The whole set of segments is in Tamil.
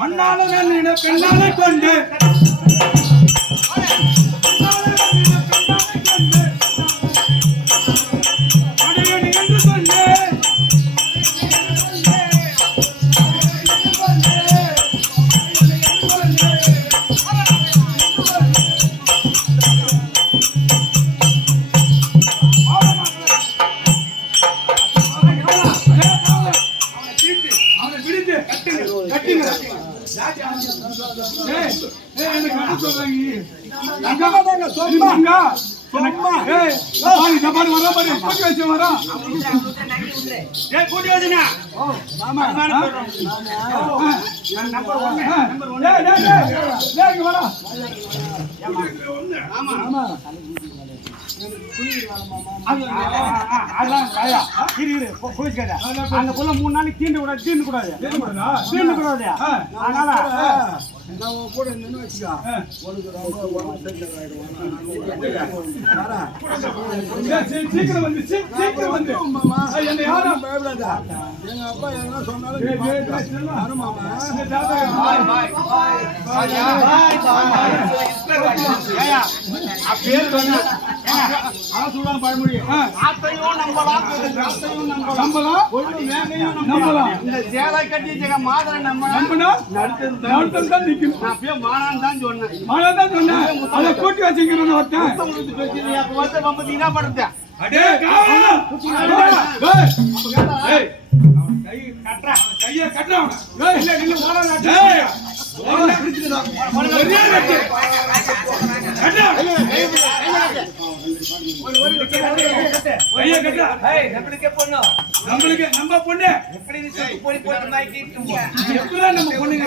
மண்ணால பெண்ணாலை கொண்டு அந்த புள்ள 3 நாளைக்கு தீண்டு கூடாது அதனால நான் கூட நின்று வச்சுக்கா சீக்கிரம் வந்து என்ன யாரும் பயப்படாதா எங்க அப்பா என்ன சொன்னாலும் சேலை கட்டி மாதிரி நம்ம கூட்டி வச்சுக்கிறேன் என்ன பண்றது கைய கட்டுறான் நம்ம பொண்ணு எப்படி நம்ம பொண்ணுங்க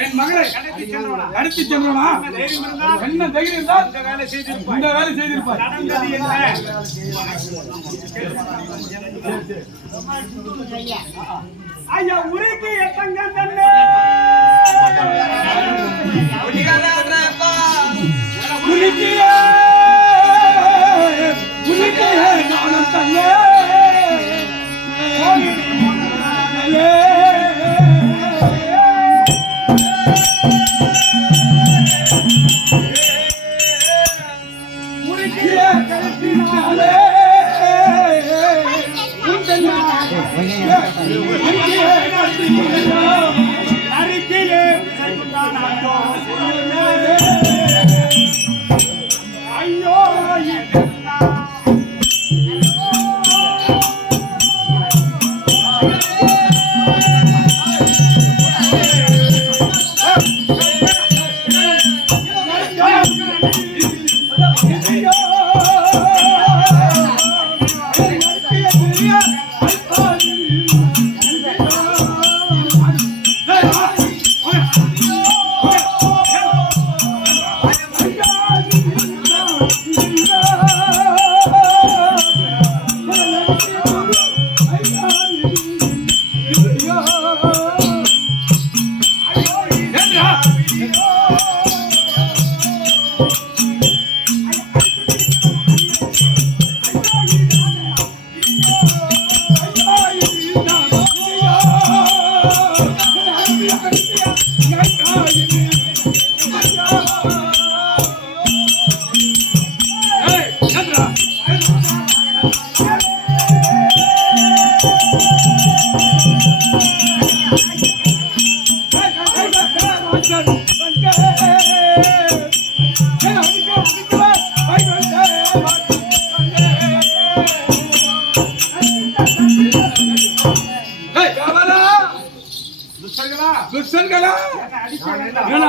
என் மகளை கடத்தி சென்றவனா என்ன தைரியம் இருந்தால் இந்த வேலை செய்திருப்பார். ஐயா உரைக்கு எத்தங்க தன்னே நானும் தன்னே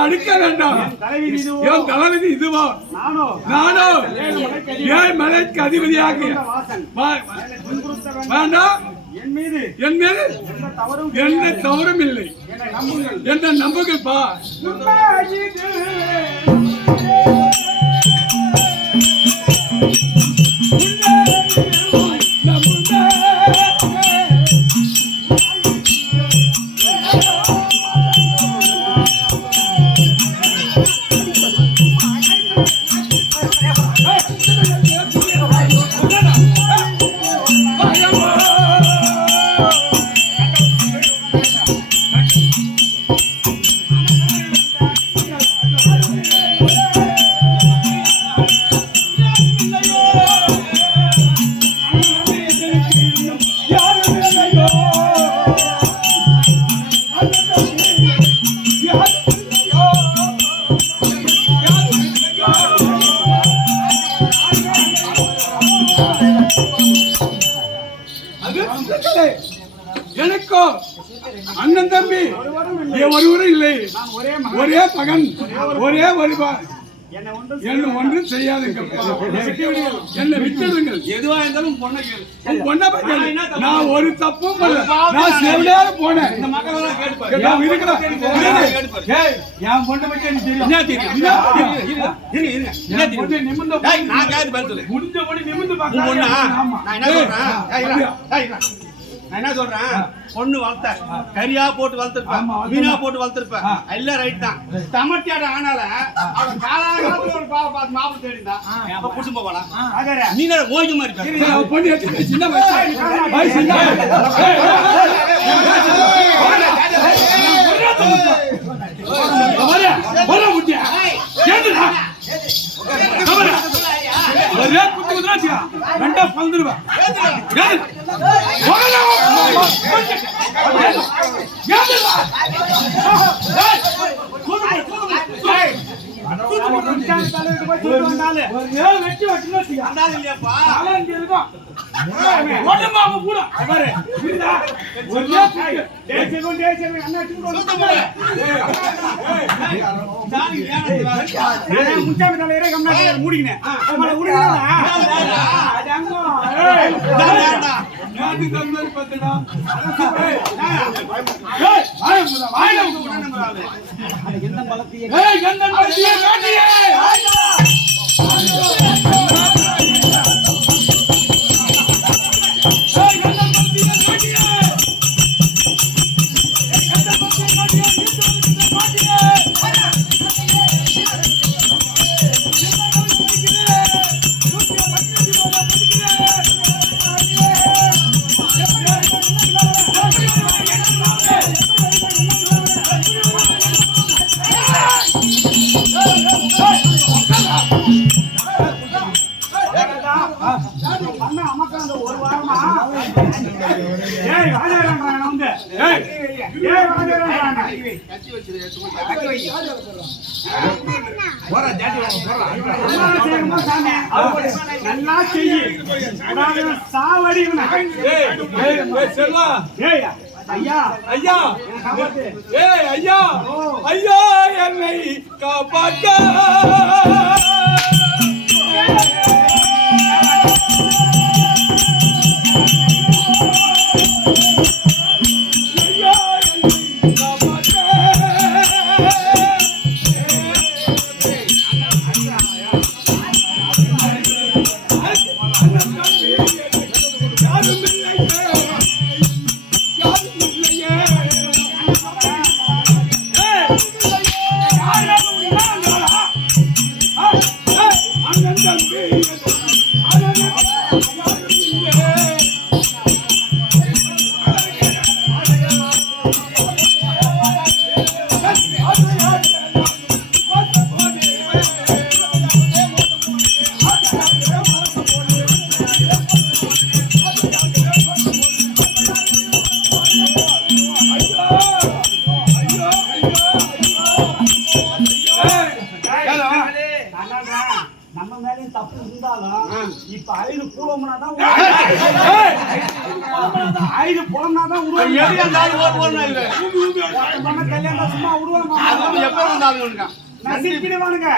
அடிக்க வேண்டாம். என் தலைவிதி இதுவா? நானோ ஏன் மலைக்கு அதிபதியாக வேண்டாம். என் மீது என்ன தவறும் இல்லை. என்ன நம்புங்கப்பா. மகன், ஒரே ஒரு என்ன ஒன்றும் செய்யாதுங்கப்பா. என்னை விட்டுடுங்கள். எதுவா இருந்தாலும் பொண்ணை கேளு. உன் பொண்ணை பத்தி நான் ஒரு தப்பும் பண்ணல. நான் செவிலியா போனேன். இந்த மக்கள் கேட்டுப்பாரு. என் பொண்ணை பத்தி எனக்கு தெரியும். என்ன தெரியும்? நிமிர்ந்து நான் கேட்டு பதில் சொல்லு. முடிஞ்ச பொண்ணு நிமிர்ந்து உன் பொண்ணா? நான் என்ன சொல்றேன், பொண்ணு வளர்த்த கரியா போட்டு வளர்த்திருப்பேன், மீனா போட்டு வளர்த்திருப்பேன், எல்லாம் ரைட் தான். தமட்டியாட ஆனால அவன் காலாகாலத்துல ஒரு பார்த்து மாப்பிள்ளை தேடிந்தா அப்ப புடிச்சு போவாளா? நீ ஓய்வு மாதிரி பொண்ணு சின்ன வயசு ஒரே குத்து குத்துனா ரெண்டா பந்துருவேன். வெட்டி இல்லையாப்பா மூடினேன் நல்லா செய்யி சாவடி ஐயா ஐயா ஐயா ஐயா என்னை காப்பாற்ற நம்ம மேலேயும் தப்பு இருந்தாலும் இப்ப 5 புலம்னாதான் 5 புலம்னாதான் கல்யாணம் சும்மா விடுவாங்க எப்ப வந்தாலும் நசிப்பிடுவானுங்க.